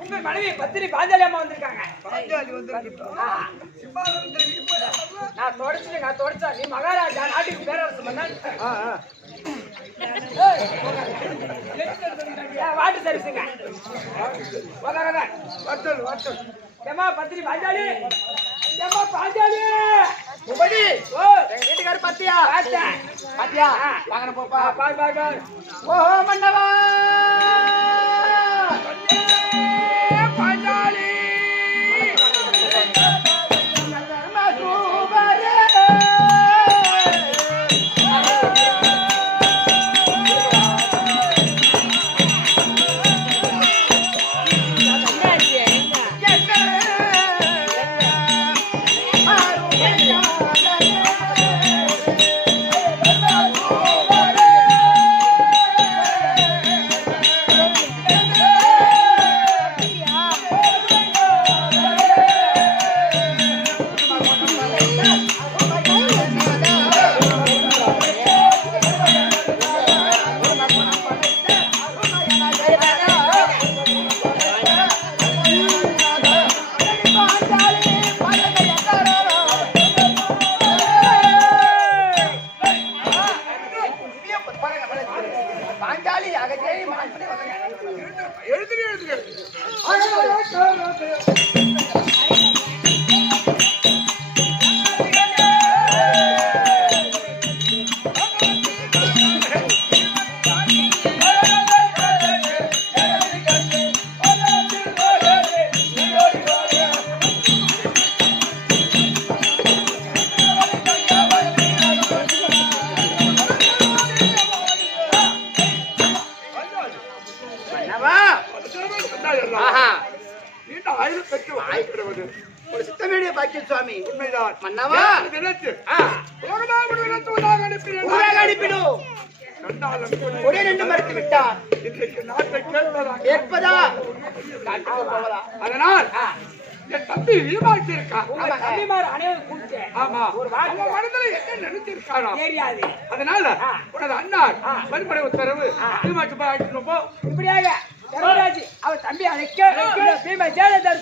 உங்க மனைவி பத்திரி பாஞ்சாலி அம்மா வந்திருக்காங்க. நான் தொடச்சா நீ மகாராஜா நாட்டுக்கு பேரரசு பண்ண வாட்டர் சர்வீஸுங்க. உக்காருங்க. ஏம்மா பத்திரி பாஞ்சாலி, ஏம்மா பாஞ்சாலி. உபதி, ஓ, எங்க வீட்டுக்காரர் பாத்தியா? பார்த்தேன். பாத்தியா? வாங்கன போப்பா. பாரு பாரு பாரு. ஓஹோ மன்னவா பாஞ்சாலி பாஞ்சாலி அகஜை ஒரு சித்தமேடிய பாக்கியம் சுவாமி. உண்மைதான் மன்னவா நினைத்து ஊராக அனுப்பிடும். ஒரே ரெண்டு மறுத்து விட்டார். இன்றைக்கு நாட்டை கேட்பதாக கேட்பதா காட்டுக்கு போவதா? அதனால் என் தம்பி வீமாட்சி இருக்கா. உங்க தம்பிமார் அனைவரும் கூப்பிட்டு ஆமா ஒரு அவன் மனதுல என்ன நினைச்சிருக்கானா தெரியாது. அதனால உனது அண்ணார் மறுபடி உத்தரவு வீமாட்சி போய் அழைச்சிட்டு போ. இப்படியாக தர்மராஜ் அவர் தம்பி அழைக்க பீமா ஜெயலலிதா